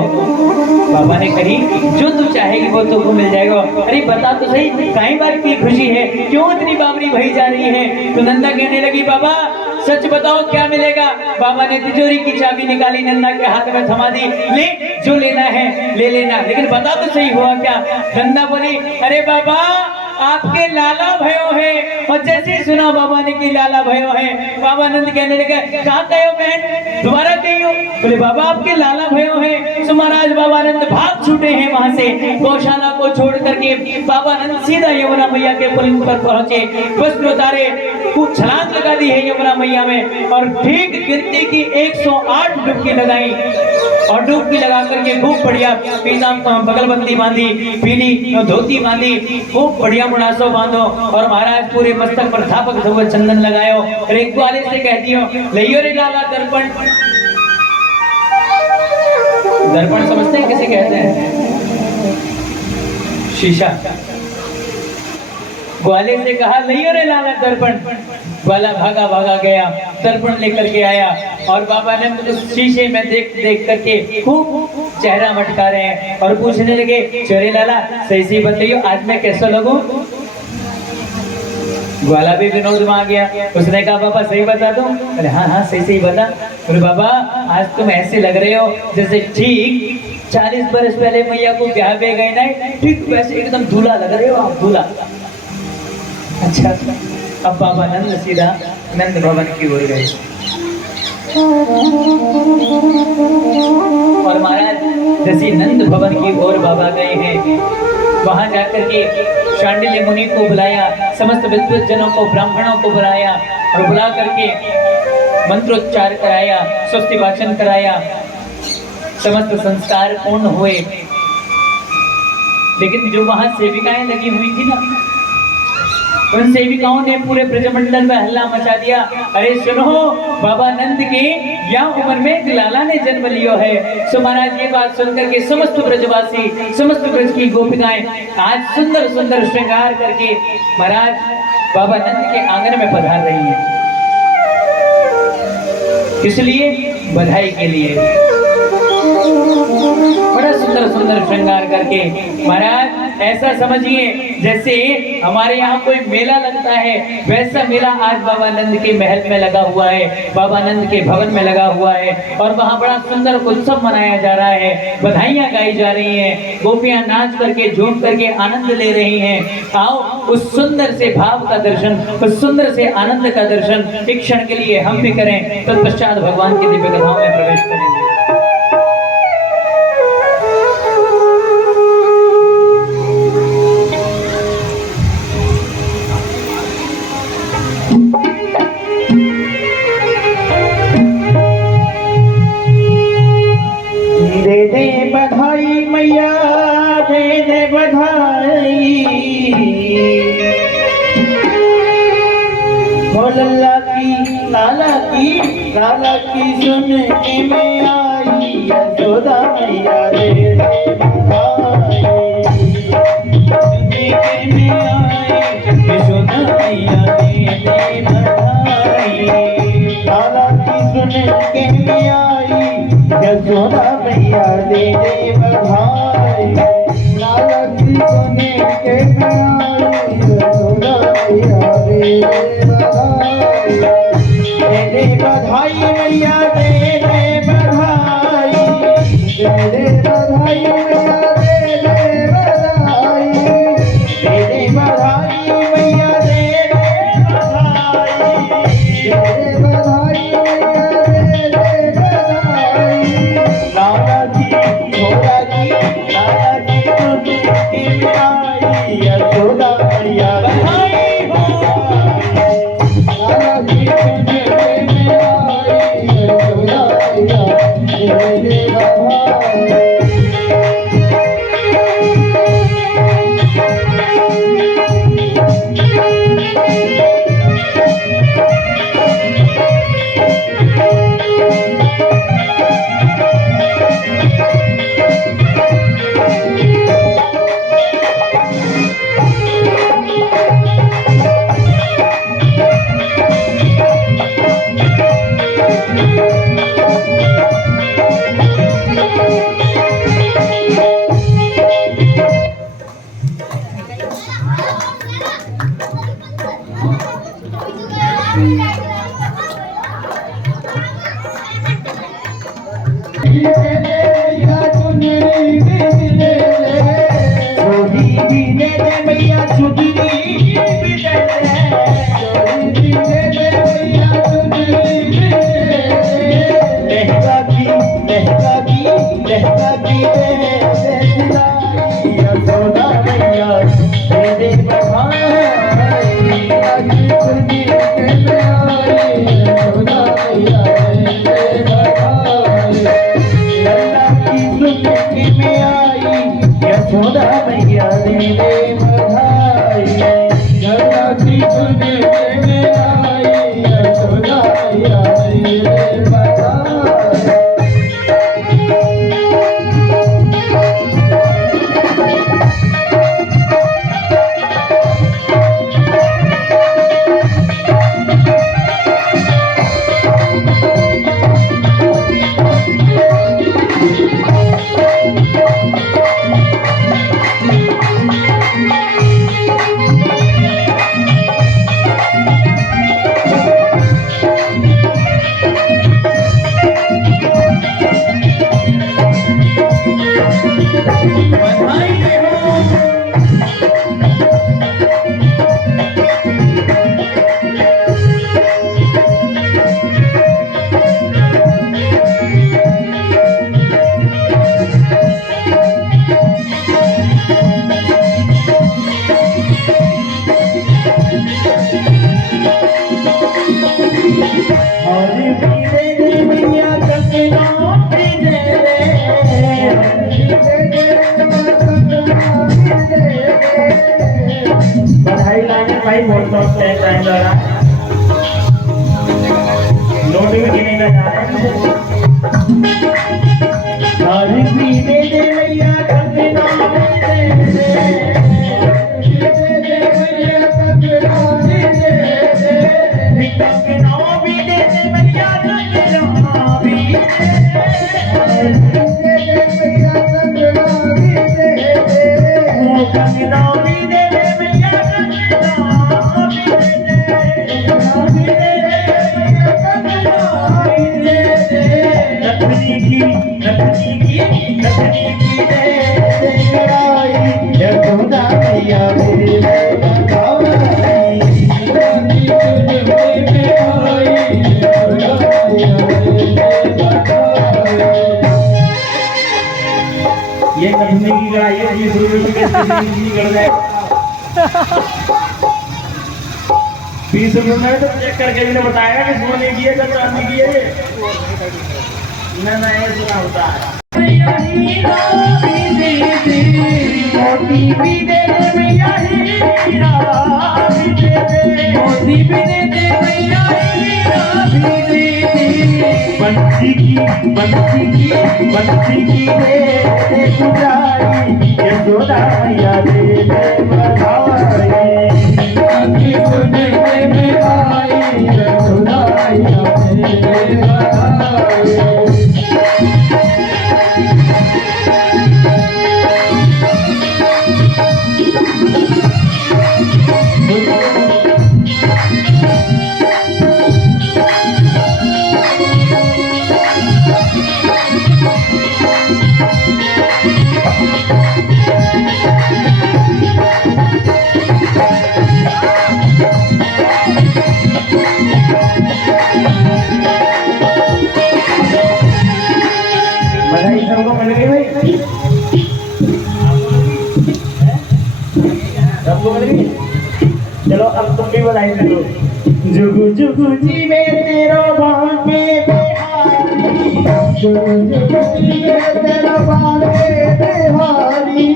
बाबा ने कही जो तू चाहेगी वो तुमको मिल जाएगा। अरे बता तो सही कई बात की खुशी है, क्यों इतनी बावरी भई जा रही है? तो नंदा कहने लगी बाबा सच बताओ क्या मिलेगा? बाबा ने तिजोरी की चाबी निकाली, नंदा के हाथ में थमा दी, ले जो लेना है ले लेना, लेकिन बता तो सही हुआ क्या? नंदा बोली अरे बाबा आपके लाला भयो है। और जैसे ही सुना बाबा ने कि लाला भयो है, बाबा नंद कहने लगे कहाँ कहो बहन, दोबारा कहियो। बोले बाबा आपके लाला भयो है। तो महाराज बाबा नंद भाग छूटे हैं वहां से, गौशाला को छोड़ करके बाबा नंद सीधा यमुना मैया के पुल पर पहुंचे, वस्त्र उतारे, खूब छलांग लगा दी है यमुना मैया में, और ठीक गिनती की 108 डुबकी लगाई, और डुबकी लगा करके खूब बढ़िया पीताम्बर बगलबंदी बांधी, पीली धोती बांधी, खूब बढ़िया मुनासो बांधो, और महाराज पूरे मस्तक पर थापक धुआ चंदन लगायो, और एक वाले से कह दियो लियो रे लाला दर्पण। दर्पण समझते हैं किसे कहते हैं? शीशा। ग्वाले से कहा लियो रे लाला दर्पण। ग्वाला भागा भागा गया, दर्पण लेकर के आया, और बाबा ने उस शीशे में देख देख करके खूब चेहरा मटका रहे हैं, और पूछने लगे चोरे लाला सही सही बताइयो आज मैं कैसा लगूं? ग्वाला भी विनोद में आ गया, उसने कहा बाबा सही बता दूं? अरे हाँ हाँ सही सही बता। बोले बाबा आज तुम ऐसे लग रहे हो जैसे ठीक 40 बरस पहले मैया को ब्याह में गए ना, ठीक वैसे एकदम दूल्हा लग रहे हो आप, दूल्हा। अच्छा, अब बाबा नंद सीधा नंद भवन की ओर गए और महाराज जैसे नंद भवन की ओर बाबा गए हैं, वहां जाकर के शांडिल्य मुनि को बुलाया, समस्त विद्वत जनों को, ब्राह्मणों को बुलाया और बुला करके मंत्रोच्चार कराया, स्वस्ति वाचन कराया, समस्त संस्कार पूर्ण हुए। लेकिन जो वहां सेविकाएं लगी हुई थी ना, उन सेविकाओं ने पूरे ब्रजमंडल में हल्ला मचा दिया, अरे सुनो, बाबा नंद की या उम्र में एक लाला ने जन्म लियो है। सो महाराज ये बात सुनकर के समस्त ब्रजवासी, समस्त ब्रज की गोपिकाएं आज सुंदर सुंदर श्रृंगार करके महाराज बाबा नंद के आंगन में पधार रही है। इसलिए बधाई के लिए बड़ा सुंदर सुंदर श्रृंगार करके महाराज ऐसा समझिए जैसे हमारे यहाँ कोई मेला लगता है, वैसा मेला आज बाबा नंद के महल में लगा हुआ है, बाबा नंद के भवन में लगा हुआ है और वहाँ बड़ा सुंदर उत्सव मनाया जा रहा है, बधाइयाँ गाई जा रही हैं, गोपियाँ नाच करके झूम करके आनंद ले रही हैं। आओ उस सुंदर से भाव का दर्शन, उस सुंदर से आनंद का दर्शन एक क्षण के लिए हम भी करें, तत्पश्चात भगवान की दिव्य कथाओं में प्रवेश करेंगे। दे दे बधाई मैया, दे दे बधाई, हो लल्ला की लाला की सुन के में आई, यशोदा मैया दे दे बधाई, सुन के में आई, यशोदा मैया दे दे बधाई, लाला की सुन के में आई, यशोदा मैया दे दे बधाई, लाला की सुने के आई, यशोदा मैया दे दे बधाई, दे दे बधाई मैया दे दे बधाई, दे दे बधाई मैया दे दे बधाई, दे दे बधाई मैया दे दे बधाई, दे दे बधाई मैया दे दे बधाई, लाला की सुन के आई, यशोदा मैया बधाई लाला की सुन के आई, यशोदा मैया दे दे बधाई। यशोदा मैया दे दे बधाई, लाला की सुन के आई, यशोदा मैया दे दे बधाई। भाई बहुत टाइम लग रहा है, नोट भी गिने ना जा रहे हैं। हरी पीने दे भैया कंगना दे भैया कंगना दे कंगना भी दे भैया कंगना भी भैया कंगना भी कंगना भी दे भैया कंगना भी नथनी की दे कड़ाई यशोदा मैया मेरे ये करने की लड़ाई है, 20 रुपए की लड़ जाए 20 रुपए में तो चेक करके भी बताएगा कि सोने की है या चांदी की है। ना ये सुना होता है मोती भी दे दे भैया हीरा भी दे दे मोती भी दे दे भैया हीरा भी दे दे बंसी की दे गुजारी यशोदा मैया दे दे बधाई आखी सुनने में आई यशोदा मैया दे दे बधाई। बधाई सबको मिल गई भाई, सबको मिल गई। चलो अब तुम भी बधाई दे दो। जुगु जुगु जी में तेरा बांके बिहारी जुगु जुगु जी में तेरा बांके बिहारी।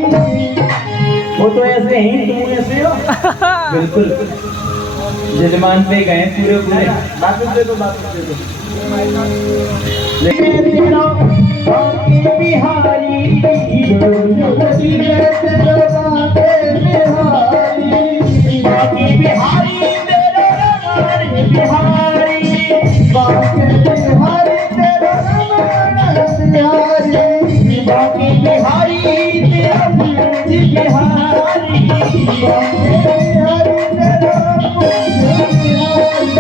वो तो ऐसे ही तुम ऐसे हो बिल्कुल जजमान पे गए पूरे पूरे। बात दे दो तेरा बांके बिहारी जुगु जुगु जी में तेरा बांके बिहारी बांके बिहारी तेरा रमण बिहारी बांके बिहारी तेरा रमण बिहारी बांके बिहारी तेरा मुझ बिहारी बांके बिहारी तेरा मुझ बिहारी।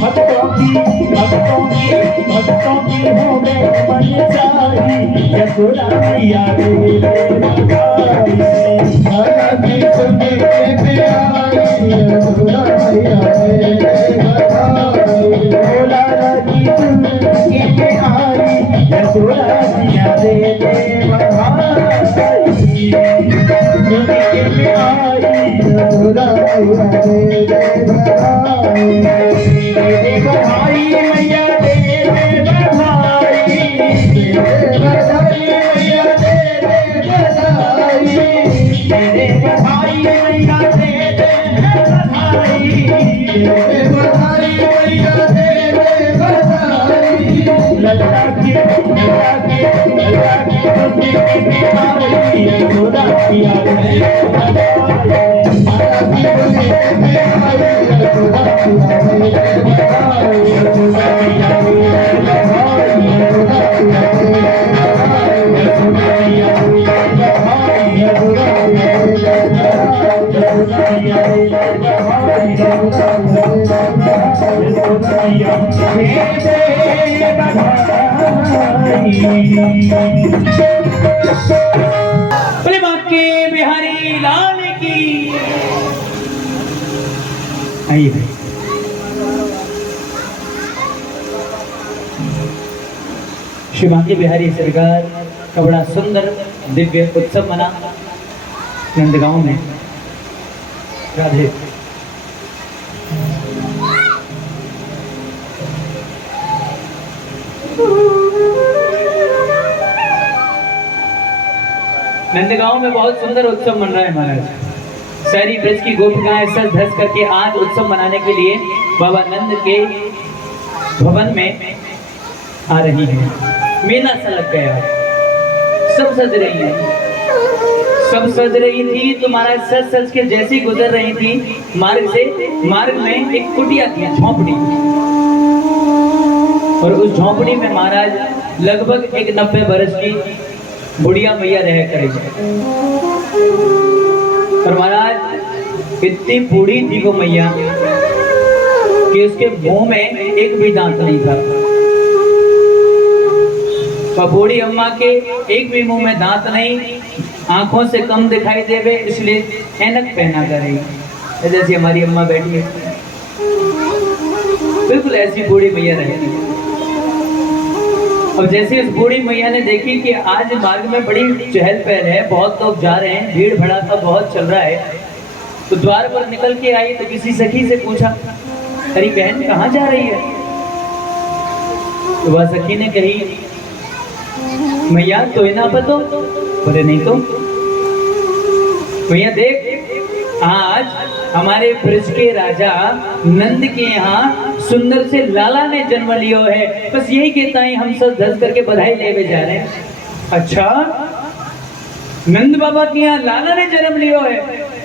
भक्तों की हो गए मन चाही यशोदा मैया दे दे बधाई भक्ति सुन के प्यारी यशोदा मैया दे दे बधाई भोला राजी सुन के प्यारी यशोदा मैया दे दे बधाई सुन के प्यारी यशोदा मैया दे दे बधाई दे बधाई मैया दे दे बधाई दे बधाई मैया दे दे बधाई दे बधाई मैया दे दे बधाई दे बधाई मैया दे दे बधाई। लल्ला की खुशी की बिहारी यशोदा मैया दे बधाई माता की खुशी की बिहारी यशोदा मैया दे बधाई यशोदा मैया दे बधाई यशोदा मैया दे बधाई यशोदा मैया दे बधाई यशोदा मैया दे बधाई यशोदा मैया दे बधाई यशोदा मैया दे बधाई। बोले बांके बिहारी लाल की। आइए भाई श्री बांके बिहारी सरकार का बड़ा सुंदर दिव्य उत्सव मना नंदगांव में। राधे नंदगांव में बहुत सुंदर उत्सव मन रहा है महाराज। सारी ब्रज की गोपिकाएं सज धज करके आज उत्सव मनाने के लिए बाबा नंद के भवन में आ रही है। मेला सा लग गया, सब सज रही है, सब सज रही थी। तो महाराज सज सज के जैसी गुजर रही थी मार्ग से, मार्ग में एक कुटिया थी, झोंपड़ी, और उस झोंपड़ी में महाराज लगभग एक 90 बरस की बुढ़िया मैया रह करेगी। और महाराज इतनी बूढ़ी थी वो मैया कि उसके मुंह में एक भी दांत नहीं था। तो बूढ़ी अम्मा के एक भी मुंह में दांत नहीं, आंखों से कम दिखाई देवे, इसलिए ऐनक पहना कर रही, जैसी हमारी अम्मा बैठी है, बिल्कुल ऐसी बूढ़ी मैया रहती है। और जैसे उस बूढ़ी मैया ने देखी कि आज मार्ग में बड़ी चहल पहल है, बहुत लोग जा रहे हैं, भीड़ भड़ाका बहुत चल रहा है, तो द्वार पर निकल के आई तो किसी सखी से पूछा, अरे बहन कहाँ जा रही है? तो वह सखी ने कही, मैया तो ना पतो, बोले नहीं तो भैया देख, आज हमारे ब्रज के राजा नंद के यहाँ सुंदर से लाला ने जन्म लियो है, बस यही कहता है, हम सब धस करके बधाई लेवे जा रहे हैं। अच्छा, नंद बाबा के यहाँ लाला ने जन्म लियो है,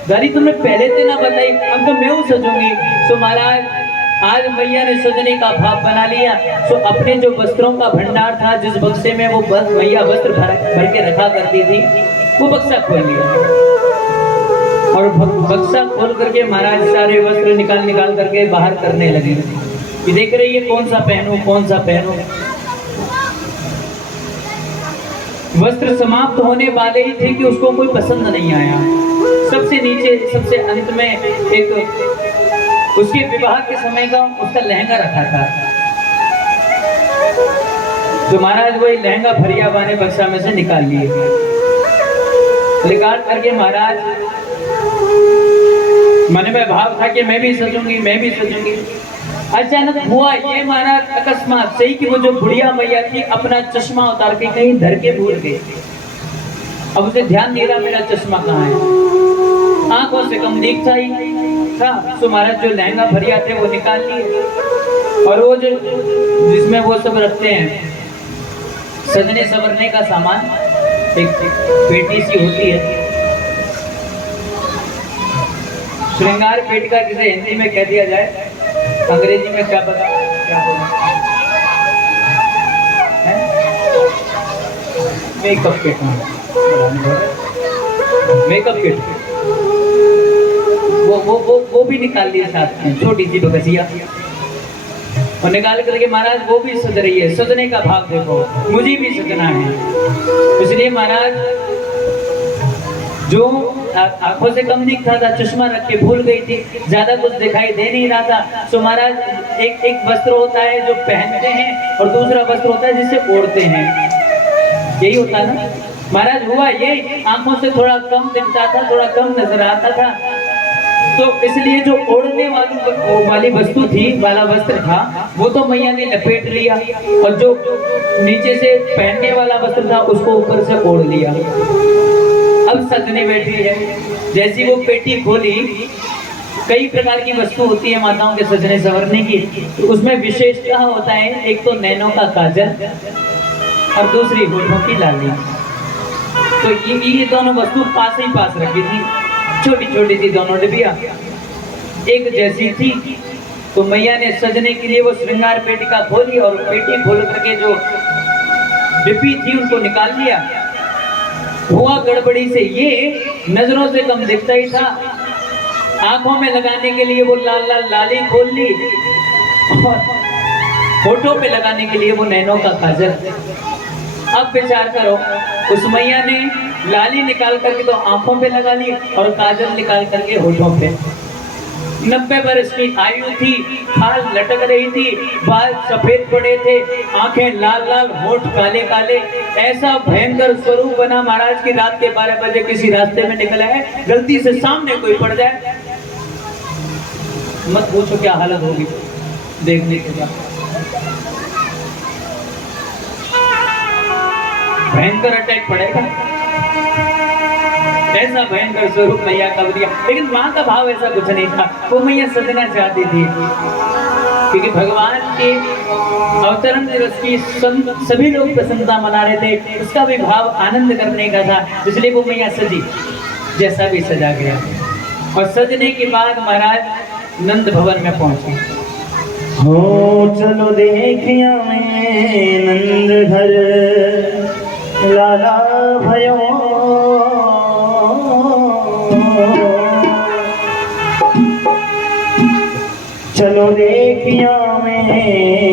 दादी तुमने पहले तो ना बताई, अब तो मैं हूँ सजूंगी। तो महाराज आज मैया ने सजने का भाव बना लिया, तो अपने जो वस्त्रों का भंडार था, जिस बक्से में वो मैया वस्त्र भर के रखा करती थी, वो बक्सा खोल लिया, और बक्सा खोल करके महाराज सारे वस्त्र निकाल करके बाहर करने लगी। ये देख रही है कौन सा पहनूं, कौन सा पहनूं। वस्त्र समाप्त होने वाले ही थे कि उसको कोई पसंद नहीं आया। सबसे नीचे, सबसे अंत में एक उसके विवाह के समय का उसका लहंगा रखा था, तो महाराज वही लहंगा भरिया बाने बक्सा में से निकाल लिए। निकाल करके महाराज मन में भाव था कि मैं भी सजूंगी, मैं भी सजूंगी। अचानक हुआ ये महाराज अकस्मात से ही कि वो जो बुढ़िया मैया थी अपना चश्मा उतार के कहीं धर के भूल गई। अब उसे ध्यान नहीं रहा मेरा चश्मा कहाँ है, आंखों से कम दिखता ही था। तो महाराज जो लहंगा भरिया थे वो निकाल लिए, और वो जो जिसमें वो सब रखते हैं सजने संवरने का सामान, एक पेटी सी होती है, श्रृंगार पेटिका जिसे हिंदी में कह दिया जाए, अंग्रेजी में क्या पता क्या बोला, मेकअप किट, मेकअप किट, वो भी निकाल लिया साथ में, छोटी सी बकसिया, और निकाल करके महाराज वो भी सज रही है। सजने का भाव देखो, मुझे भी सजना है। इसलिए महाराज जो आंखों से कम दिखता था, चश्मा रख के भूल गई थी, ज्यादा कुछ दिखाई दे नहीं रहा था। तो महाराज एक वस्त्र होता है जो पहनते हैं, और दूसरा वस्त्र होता है जिसे ओढ़ते हैं, यही होता है ना महाराज। हुआ ये आंखों से थोड़ा कम दिखता था, थोड़ा कम नजर आता था, तो इसलिए जो ओढ़ने वाली वस्तु थी, वाला वस्त्र था, वो तो मैया ने लपेट लिया, और जो नीचे से पहनने वाला वस्त्र था उसको ऊपर से ओढ़ लिया। अब सजने बैठी है। जैसी वो पेटी खोली, कई प्रकार की वस्तु होती है माताओं के सजने संवरने की, तो उसमें विशेषता होता है, एक तो नैनों का काजल और दूसरी होठों की लाली। तो ये दोनों वस्तु पास ही पास रखी थी, छोटी छोटी सी दोनों डिबिया एक जैसी थी। तो मैया ने सजने के लिए वो श्रृंगार पेटिका खोली, और पेटी खोल करके जो डिब्बी थी उनको निकाल लिया। हुआ गड़बड़ी से ये नजरों से कम दिखता ही था, आंखों में लगाने के लिए वो लाल लाल लाली खोल ली, और होठों पे लगाने के लिए वो नैनों का काजल। अब विचार करो, उस मैया ने लाली निकाल करके तो आंखों पे लगा ली, और काजल निकाल करके होठों पे। 90 वर्ष की आयु थी, खाल लटक रही थी, बाल सफेद पड़े थे, आंखें लाल लाल, होठ काले काले। ऐसा भयंकर स्वरूप बना महाराज की रात के 12 बजे किसी रास्ते में निकला है, गलती से सामने कोई पड़ जाए, मत पूछो क्या हालत होगी देखने के बाद। भयंकर अटैक पड़ेगा। ऐसा भयंकर स्वरूप मैया का दिया, लेकिन माँ का भाव ऐसा कुछ नहीं था। वो मैया सजना चाहती थी, क्योंकि भगवान के अवतरण दिवस की सभी लोग प्रसन्नता मना रहे थे, उसका भी भाव आनंद करने का था, इसलिए वो मैया सजी, जैसा भी सजा गया। और सजने के बाद महाराज नंद भवन में पहुंचे। हो चलो देखिया में नंद घर लाला भयो, चलो देखिया में